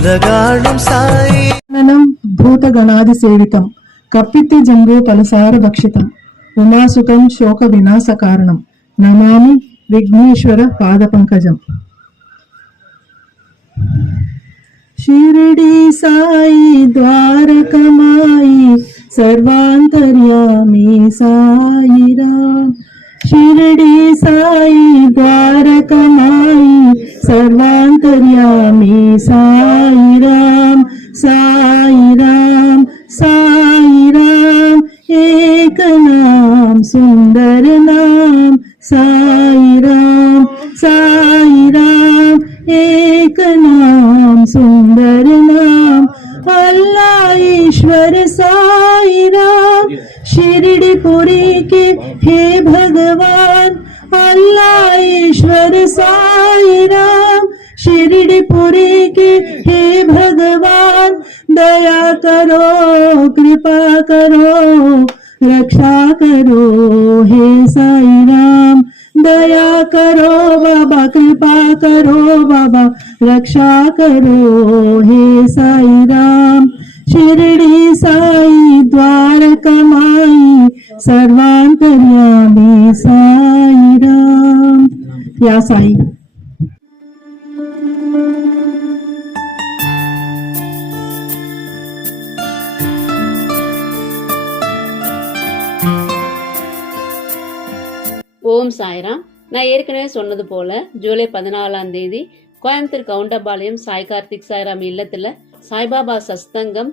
உலகாளும் சாய் భూతగణాది సేవితం కప్పిత్తి జంబో ఫలసార భక్షితం ఉమాసుతం శోక వినాశ కారణం నమామి విఘ్నేశ్వర పాద పంకజం. షిరిడి సాయి ద్వారకమాయి సర్వాంతర్యామి సాయిరామ్. షిరిడి సాయి ద్వారకమాయి సర్వాంతర్యామి సాయిరామ్. సాయిరామ్ సాయిరామ్ एक नाम सुंदर नाम साईराम. साईराम एक नाम सुंदर नाम. अल्लाह ईश्वर साईराम शिरडी पुरी के हे भगवान. अल्लाह ईश्वर साईराम शिरडी पुरी के हे भगवान. दया करो कृपा करो रक्षा करो हे साईराम. दया करो बाबा कृपा करो बाबा रक्षा करो हे साईराम. शिरडी साई द्वारकमाई सर्वांतर्यामी साईराम. या साई. ஓம் சாய்ராம். நான் ஏற்கனவே சொன்னது போல ஜூலை 14 கோயம்புத்தூர் கவுண்டபாளையம் சாய் கார்த்திக் சாய்ராம் இல்லத்துல சாய்பாபா சஸ்தங்கம்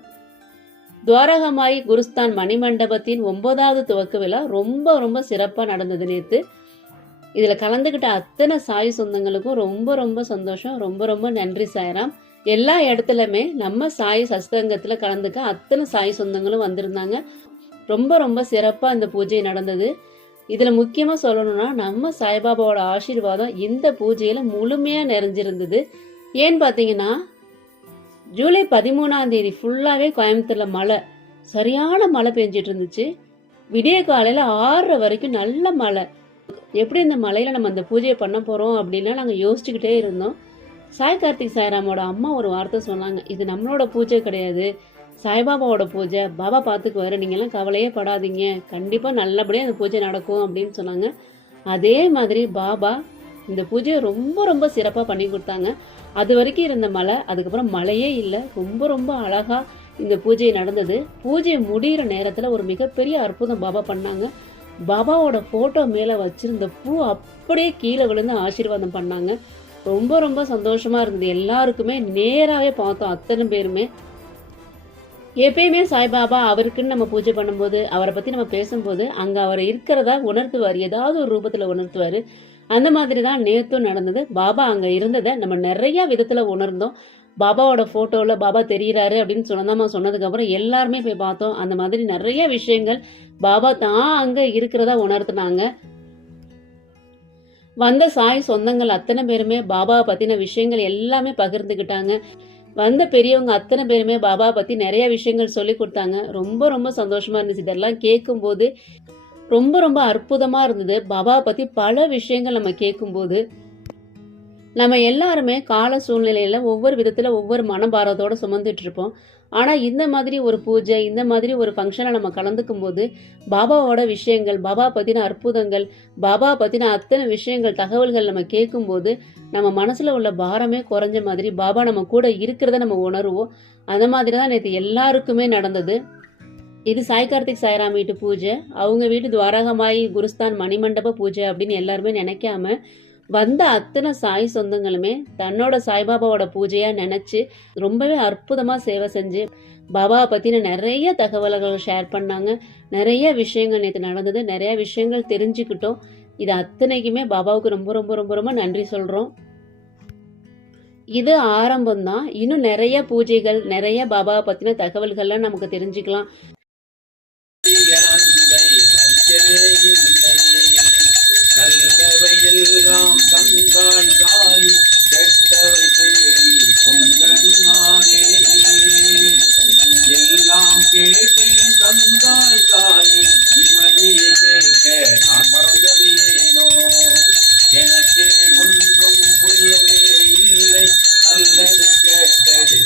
துவாரகமாய் குருஸ்தான் மணிமண்டபத்தின் 9வது துவக்க விழா ரொம்ப ரொம்ப சிறப்பா நடந்தது நேத்து. இதுல கலந்துகிட்ட அத்தனை சாய் சொந்தங்களுக்கும் ரொம்ப ரொம்ப சந்தோஷம். ரொம்ப ரொம்ப நன்றி சாய்ராம். எல்லா இடத்துலயுமே நம்ம சாய் சஸ்தங்கத்துல கலந்துக்க அத்தனை சாய் சொந்தங்களும் வந்திருந்தாங்க. ரொம்ப ரொம்ப சிறப்பா இந்த பூஜை நடந்தது. இதுல முக்கியமா சொல்லணும்னா நம்ம சாய்பாபாவோட ஆசீர்வாதம் இந்த பூஜையில முழுமையா நிறைஞ்சிருந்தது. ஏன்னு பாத்தீங்கன்னா ஜூலை 13 ஃபுல்லாவே கோயம்புத்தூர்ல மழை, சரியான மழை பெஞ்சிட்டு இருந்துச்சு. விடிய காலையில 6 வரைக்கும் நல்ல மழை. எப்படி இந்த மழையில நம்ம அந்த பூஜையை பண்ண போறோம் அப்படின்னா நாங்க யோசிச்சுக்கிட்டே இருந்தோம். சாய் கார்த்திக் சாய்ராமோட அம்மா ஒரு வார்த்தை சொன்னாங்க, இது நம்மளோட பூஜை கிடையாது, சாய்பாபாவோட பூஜை, பாபா பார்த்துக்குவாரு, நீங்கெல்லாம் கவலையே படாதீங்க, கண்டிப்பா நல்லபடியா அந்த பூஜை நடக்கும் அப்படின்னு சொன்னாங்க. அதே மாதிரி பாபா இந்த பூஜையை ரொம்ப ரொம்ப சிறப்பா பண்ணி கொடுத்தாங்க. அது வரைக்கும் இருந்த மழை, அதுக்கப்புறம் மழையே இல்லை. ரொம்ப ரொம்ப அழகா இந்த பூஜை நடந்தது. பூஜை முடிகிற நேரத்துல ஒரு மிகப்பெரிய அற்புதம் பாபா பண்ணாங்க. பாபாவோட போட்டோ மேல வச்சிருந்த பூ அப்படியே கீழே விழுந்து ஆசீர்வாதம் பண்ணாங்க. ரொம்ப ரொம்ப சந்தோஷமா இருந்தது. எல்லாருக்குமே நேராவே பார்த்தோம். அத்தனை பேருமே எப்பயுமே சாய்பாபா அவருக்குன்னு நம்ம பூஜை பண்ணும்போது, அவரை பத்தி நம்ம பேசும்போது அங்க அவர் இருக்கிறதா உணர்த்துவார், ஏதாவது ஒரு ரூபத்துல உணர்த்துவாரு. அந்த மாதிரி தான் நேத்தும் நடந்தது. பாபா அங்க இருந்ததை நம்ம நிறைய விதத்துல உணர்ந்தோம். பாபாவோட போட்டோல பாபா தெரிகிறாரு அப்படின்னு சொன்னதுக்கு அப்புறம் எல்லாருமே போய் பார்த்தோம். அந்த மாதிரி நிறைய விஷயங்கள் பாபா தான் அங்க இருக்கிறதா உணர்த்தினாங்க. வந்த சாய் சொந்தங்கள் அத்தனை பேருமே பாபாவை பத்தின விஷயங்கள் எல்லாமே பகிர்ந்துக்கிட்டாங்க. வந்த பெரியவங்க அத்தனை பேருமே பாபா பத்தி நிறைய விஷயங்கள் சொல்லி கொடுத்தாங்க. ரொம்ப ரொம்ப சந்தோஷமா இருந்துச்சு. இதெல்லாம் கேட்கும் போது ரொம்ப ரொம்ப அற்புதமா இருந்தது. பாபா பத்தி பல விஷயங்கள் நம்ம கேட்கும்போது நம்ம எல்லாருமே கால சூழ்நிலையில ஒவ்வொரு விதத்துல ஒவ்வொரு மனபாரத்தோட சுமந்துட்டு இருப்போம். ஆனா இந்த மாதிரி ஒரு பூஜை, இந்த மாதிரி ஒரு ஃபங்க்ஷனை நம்ம கலந்துக்கும் போது பாபாவோட விஷயங்கள், பாபா பத்தின அற்புதங்கள், பாபா பத்தின அத்தனை விஷயங்கள், தகவல்கள் நம்ம கேட்கும் போது நம்ம மனசுல உள்ள பாரமே குறைஞ்ச மாதிரி பாபா நம்ம கூட இருக்கிறத நம்ம உணர்வோம். அந்த மாதிரிதான் நேற்று எல்லாருக்குமே நடந்தது. இது சாய் கார்த்திக் சாய்ராம் வீட்டு பூஜை, அவங்க வீட்டு துவாரகமாயி குருஸ்தான் மணிமண்டப பூஜை அப்படின்னு எல்லாருமே நினைக்காம வந்த அத்தனை சாய் சொந்தங்களுமே தன்னோட சாய்பாபாவோட பூஜையா நினைச்சு ரொம்பவே அற்புதமா சேவை செஞ்சு பாபா பத்தின நிறைய தகவல்கள் ஷேர் பண்ணாங்க. நிறைய விஷயங்கள் நேற்று நடந்தது, நிறைய விஷயங்கள் தெரிஞ்சுக்கிட்டோம். இது அத்தனைக்குமே பாபாவுக்கு ரொம்ப ரொம்ப ரொம்ப ரொம்ப நன்றி சொல்றோம். இது ஆரம்பம் தான். இன்னும் நிறைய பூஜைகள், நிறைய பாபாவை பத்தின தகவல்கள்லாம் நமக்கு தெரிஞ்சுக்கலாம். நல்லவையெல்லாம் தந்தாய் தாய், கெட்டவை தேடி கொண்டதும் நானே. எல்லாம் கேட்டேன் தந்தாய் தாய், நிம்மதியை கேட்க நான் மறந்தது ஏனோ. எனக்கே ஒன்றும் புரியவே இல்லை, நல்லது கேட்டது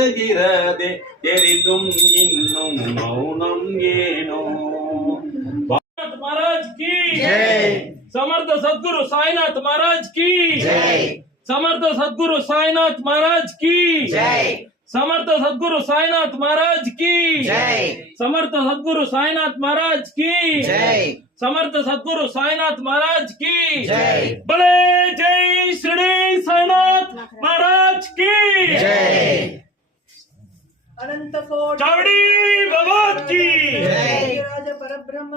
வருகிறதே தெரிந்தும் இன்னும் மௌனம் ஏனோ. महाराज की जय। समर्थ सद्गुरु साईनाथ महाराज की जय। समर्थ सद्गुरु साईनाथ महाराज की जय। समर्थ सद्गुरु साईनाथ महाराज की जय। समर्थ सद्गुरु साईनाथ महाराज की जय। समर्थ सद्गुरु साईनाथ महाराज की जय। बड़े जय श्री साईनाथ महाराज की जय। अनंत कोटि चावड़ी भगवत की जय। राज परब्रह्म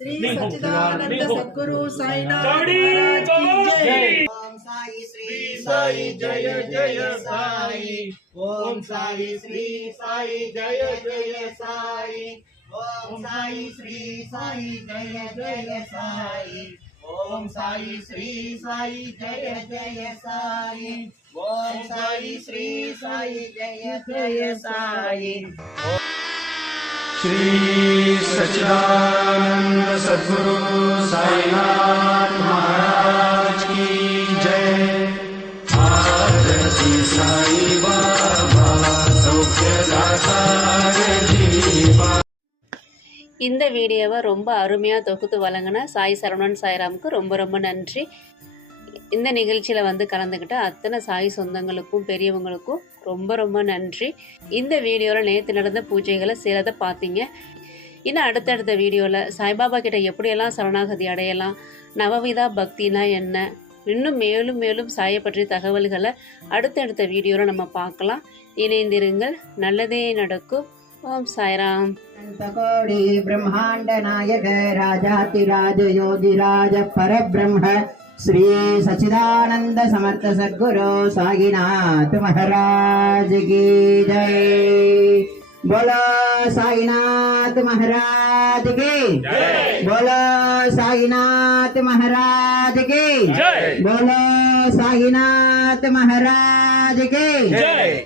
श्री नहीं हो, सच्चिदानंद नहीं हो। सद्गुरु साईनाथ चावड़ी महाराज की भगवत जय। की ओम साई श्री साई जय जय साई। ओम साई श्री साई जय जय साई। ओम साई श्री साई जय जय साई। ओम साई श्री साई जय जय साई। ओम साई श्री साई जय जय साई। श्री सच्चिदानंद सद्गुरु साईनाथ महाराज की जय। आरती साई बाबा सौख्यदाता जीवा। இந்த வீடியோவை ரொம்ப அருமையாக தொகுத்து வழங்கின சாய் சரவணன் சாய்ராமுக்கு ரொம்ப ரொம்ப நன்றி. இந்த நிகழ்ச்சியில் வந்து கலந்துக்கிட்ட அத்தனை சாய் சொந்தங்களுக்கும் பெரியவங்களுக்கும் ரொம்ப ரொம்ப நன்றி. இந்த வீடியோவில் நேற்று நடந்த பூஜைகளை சிலதை பார்த்தீங்க. இன்னும் அடுத்தடுத்த வீடியோவில் சாய்பாபா கிட்ட எப்படியெல்லாம் சரணாகதி அடையலாம், நவவிதா பக்தினா என்ன, இன்னும் மேலும் மேலும் சாயை பற்றிய தகவல்களை அடுத்தடுத்த வீடியோவில் நம்ம பார்க்கலாம். இணைந்திருங்கள், நல்லதே நடக்கும். ஓம் சாய்ராம். कोटि ब्रह्मांड नायक राजातिराज योगिराज परब्रह्म श्री सच्चिदानंद समर्थ सद्गुरु साईनाथ महाराज की जय। बोलो साईनाथ महाराज की जय। बोलो साईनाथ महाराज की जय। बोलो साईनाथ महाराज की जय।